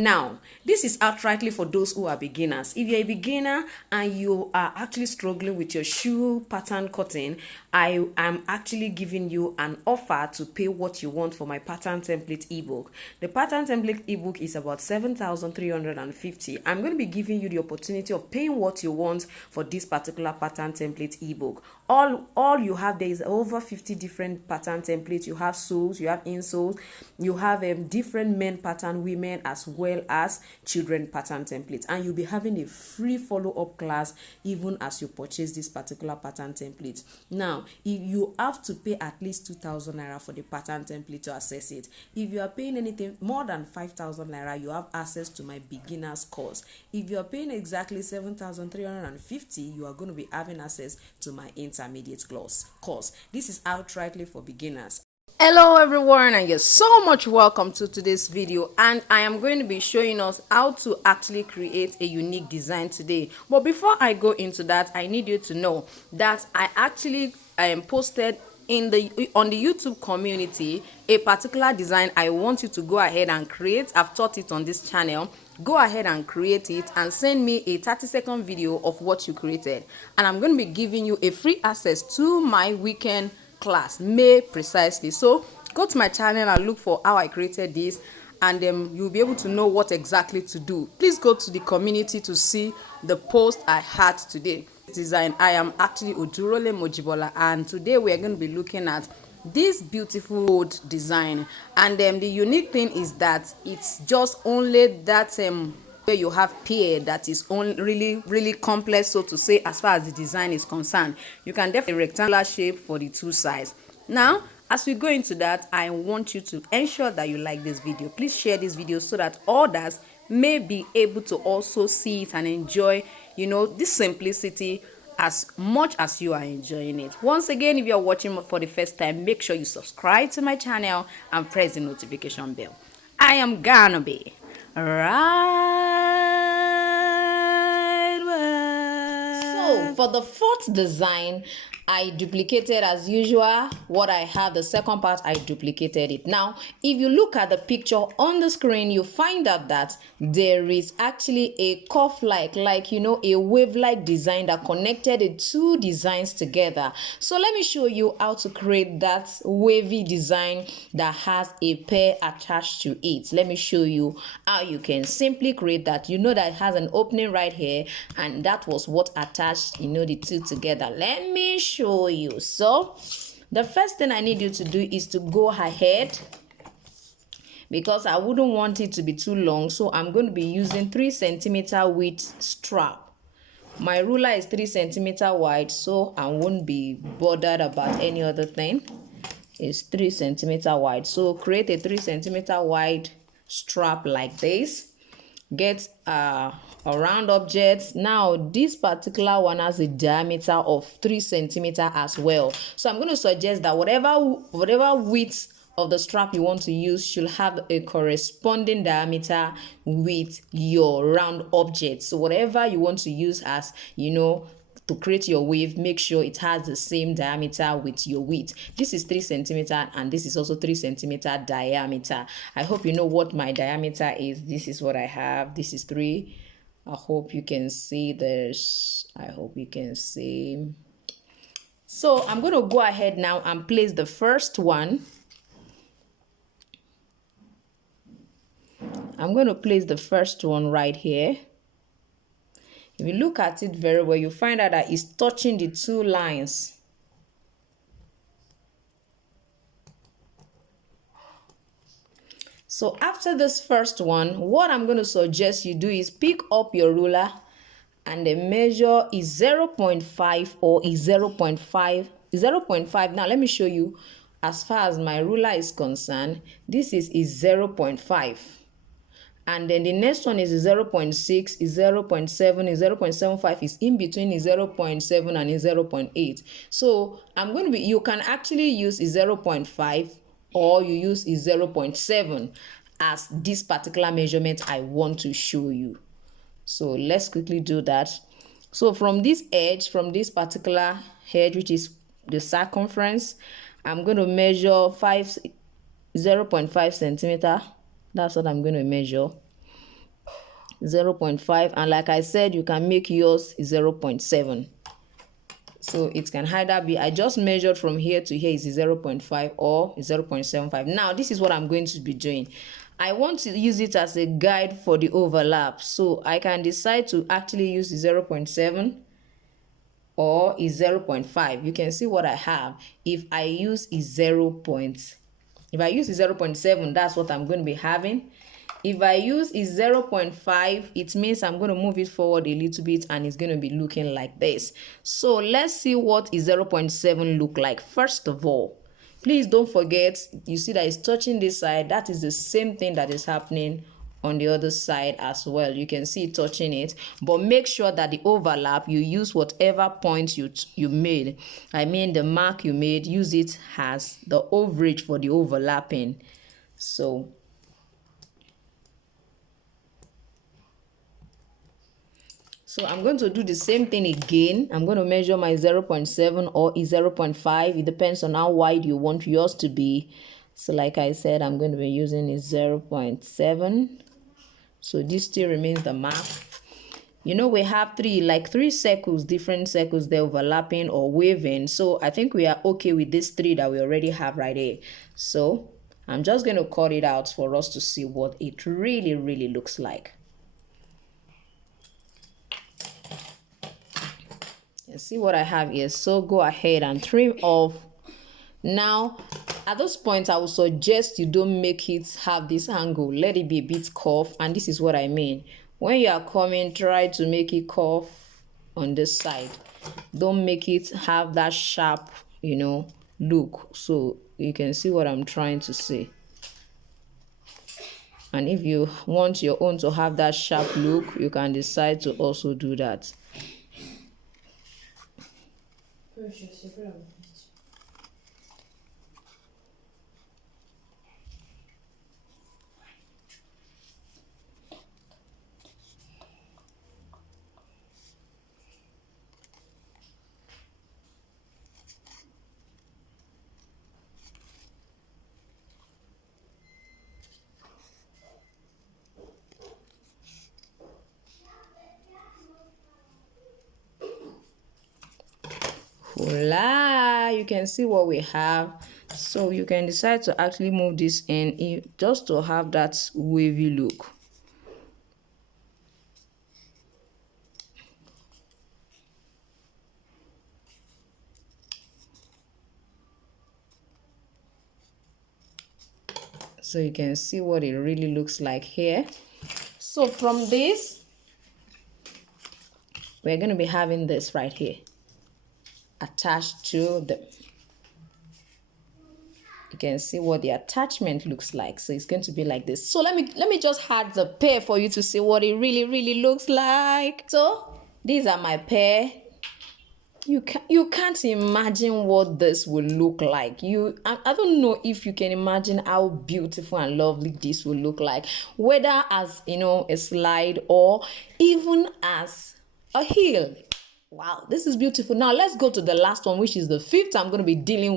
Now, this is outrightly for those who are beginners. If you're a beginner and you are actually struggling with your shoe pattern cutting, I am actually giving you an offer to pay what you want for my pattern template ebook. The pattern template ebook is about 7,350. I'm going to be giving you the opportunity of paying what you want for this particular pattern template ebook. All you have there is over 50 different pattern templates. You have soles, you have insoles, you have different men pattern, women, as well as children pattern templates, and you'll be having a free follow-up class even as you purchase this particular pattern template. Now, if you have to pay at least 2,000 naira for the pattern template to access it. If you are paying anything more than 5,000 naira, you have access to my beginners course. If you are paying exactly 7,350, you are going to be having access to my intermediate course. This is outrightly for beginners. Hello everyone, and you're so much welcome to today's video, and I am going to be showing us how to actually create a unique design today. But before I go into that, I need you to know that I actually posted on the YouTube community a particular design I want you to go ahead and create. I've taught it on this channel. Go ahead and create it and send me a 30-second video of what you created, and I'm going to be giving you a free access to my weekend class May precisely. So go to my channel and look for how I created this, and you'll be able to know what exactly to do. Please go to the community to see the post I had today. Design, I am actually Ojurole Mojibola, and today we are going to be looking at this beautiful wood design. And the unique thing is that it's just only that where you have pair that is only really complex, so to say, as far as the design is concerned. You can definitely rectangular shape for the two sides. Now, as we go into that, I want you to ensure that you like this video. Please share this video so that others may be able to also see it and enjoy, this simplicity as much as you are enjoying it. Once again, if you're watching for the first time, make sure you subscribe to my channel and press the notification bell. I am gonna be right back. So for the fourth design, I duplicated as usual what I have. The second part, I duplicated it. Now, if you look at the picture on the screen, you find out that there is actually a cuff-like, a wave-like design that connected the two designs together. So let me show you how to create that wavy design that has a pair attached to it. Let me show you how you can simply create that. You know that it has an opening right here, and that was what attached, the two together. Let me show you. So the first thing I need you to do is to go ahead, because I wouldn't want it to be too long, so I'm going to be using 3 cm width strap. My ruler is 3 cm wide, so I won't be bothered about any other thing. It's 3 cm wide, so create a 3 cm wide strap like this. Get a round object. Now this particular one has a diameter of 3 cm as well, so I'm going to suggest that whatever width of the strap you want to use should have a corresponding diameter with your round object. So whatever you want to use as to create your wave, make sure it has the same diameter with your width. This is 3 cm and this is also 3 cm diameter. I hope you know what my diameter is. This is what I have. This is 3. I hope you can see this. I hope you can see. So I'm going to go ahead now and place the first one. I'm going to place the first one right here. If you look at it very well, you find out that it's touching the two lines. So after this first one, what I'm going to suggest you do is pick up your ruler, and the measure is 0.5 or is 0.5. Now let me show you. As far as my ruler is concerned, this is 0.5. And then the next one is 0.6, is 0.7, is 0.75, is in between is 0.7 and is 0.8. So you can actually use 0.5 or you use 0.7 as this particular measurement I want to show you. So let's quickly do that. So from this edge, from this particular edge, which is the circumference, I'm going to measure 0.5 centimeter. That's what I'm going to measure. 0.5, and like I said, you can make yours 0.7. So it can either be, I just measured from here to here is 0.5 or 0.75. Now this is what I'm going to be doing. I want to use it as a guide for the overlap, so I can decide to actually use 0.7 or is 0.5. You can see what I have. If I use is 0.7, that's what I'm going to be having. If I use is 0.5, it means I'm going to move it forward a little bit and it's going to be looking like this. So let's see what is 0.7 look like. First of all, please don't forget, you see that it's touching this side. That is the same thing that is happening on the other side as well. You can see it touching it, but make sure that the overlap, you use whatever point you made. I mean the mark you made, use it as the overage for the overlapping. So I'm going to do the same thing again. I'm going to measure my 0.7 or 0.5. It depends on how wide you want yours to be. So like I said, I'm going to be using is 0.7. So this still remains the mark. You know, we have three circles, different circles, they're overlapping or waving. So I think we are okay with these three that we already have right here. So I'm just going to cut it out for us to see what it really looks like. And see what I have here. So go ahead and trim off. Now at this point, I would suggest you don't make it have this angle. Let it be a bit curved, and this is what I mean. When you are coming, try to make it curve on this side. Don't make it have that sharp, you know, look. So you can see what I'm trying to say. And if you want your own to have that sharp look, you can decide to also do that. Voila, you can see what we have. So you can decide to actually move this in just to have that wavy look. So you can see what it really looks like here. So from this, we're going to be having this right here attached to them. You can see what the attachment looks like. So it's going to be like this. So let me just add the pair for you to see what it really looks like. So these are my pair. You can't imagine what this will look like. I don't know if you can imagine how beautiful and lovely this will look like, whether as, you know, a slide or even as a heel. Wow, this is beautiful. Now let's go to the last one, which is the fifth I'm going to be dealing with.